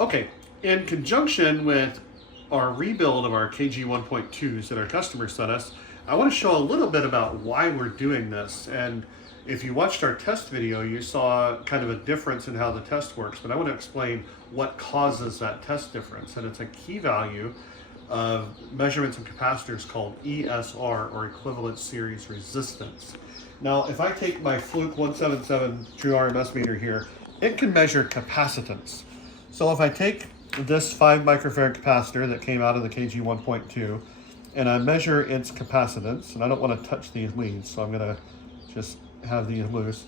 Okay, in conjunction with our rebuild of our KG 1.2s that our customers sent us, I want to show a little bit about why we're doing this. And if you watched our test video, you saw kind of a difference in how the test works, but I want to explain what causes that test difference. And it's a key value of measurements of capacitors called ESR, or equivalent series resistance. Now, if I take my Fluke 177 true RMS meter here, it can measure capacitance. So if I take this 5 microfarad capacitor that came out of the KG 1.2 and I measure its capacitance, and I don't want to touch these leads, so I'm going to just have these loose,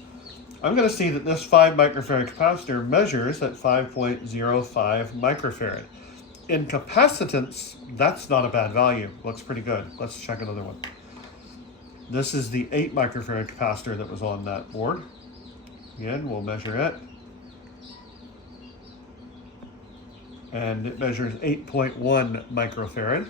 I'm going to see that this 5 microfarad capacitor measures at 5.05 microfarad. In capacitance, that's not a bad value. Looks pretty good. Let's check another one. This is the 8 microfarad capacitor that was on that board. Again, we'll measure it. And it measures 8.1 microfarad.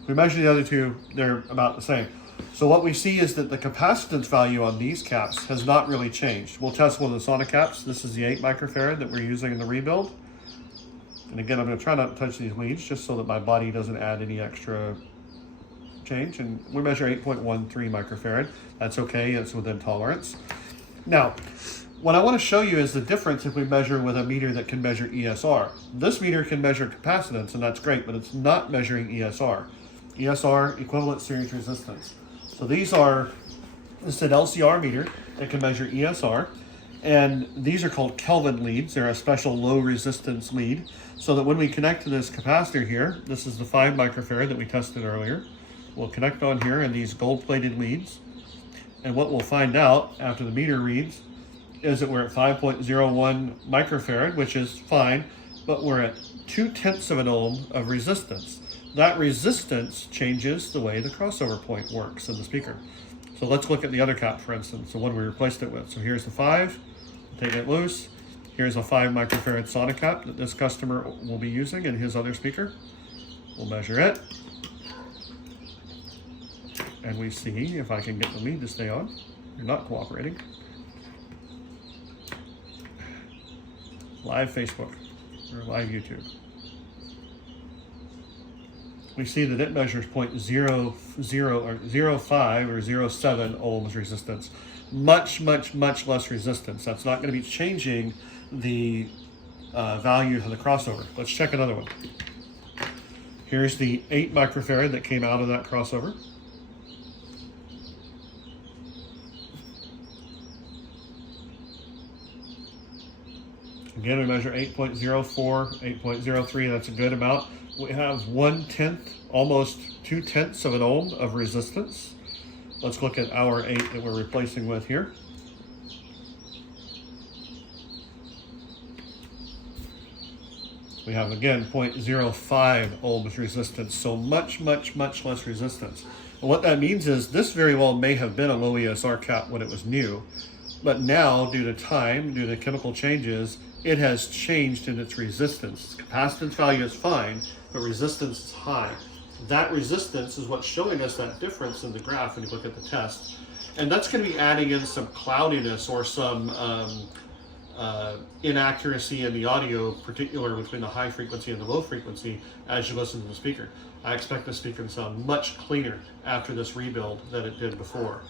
If we measure the other two, they're about the same. So what we see is that the capacitance value on these caps has not really changed. We'll test one of the Sonic caps. This is the 8 microfarad that we're using in the rebuild. And again, I'm going to try not to touch these leads just so that my body doesn't add any extra change. And we measure 8.13 microfarad. That's okay, it's within tolerance. Now, what I want to show you is the difference if we measure with a meter that can measure ESR. This meter can measure capacitance, and that's great, but it's not measuring ESR. ESR, equivalent series resistance. So this is an LCR meter that can measure ESR, and these are called Kelvin leads. They're a special low resistance lead, so that when we connect to this capacitor here, this is the 5 microfarad that we tested earlier. We'll connect on here in these gold-plated leads, and what we'll find out after the meter reads is that we're at 5.01 microfarad, which is fine, but we're at 0.2 of an ohm of resistance. That resistance changes the way the crossover point works in the speaker. So let's look at the other cap, for instance, the one we replaced it with. So here's the 5, take it loose. Here's a 5 microfarad Sonic cap that this customer will be using in his other speaker. We'll measure it. And we see, if I can get the lead to stay on, you're not cooperating. Live Facebook or live YouTube. We see that it measures 0.00 or 0.05 or 0.7 ohms resistance. Much less resistance. That's not going to be changing the value of the crossover. Let's check another one. Here's the 8 microfarad that came out of that crossover. Again, we measure 8.04, 8.03, that's a good amount. We have 1/10, almost 2/10 of an ohm of resistance. Let's look at our 8 that we're replacing with here. We have, again, 0.05 ohms resistance, so much less resistance. And what that means is this very well may have been a low ESR cap when it was new, but now, due to time, due to chemical changes, it has changed in its resistance. Capacitance value is fine, but resistance is high. That resistance is what's showing us that difference in the graph when you look at the test. And that's going to be adding in some cloudiness or some inaccuracy in the audio, particularly between the high frequency and the low frequency as you listen to the speaker. I expect the speaker to sound much cleaner after this rebuild than it did before.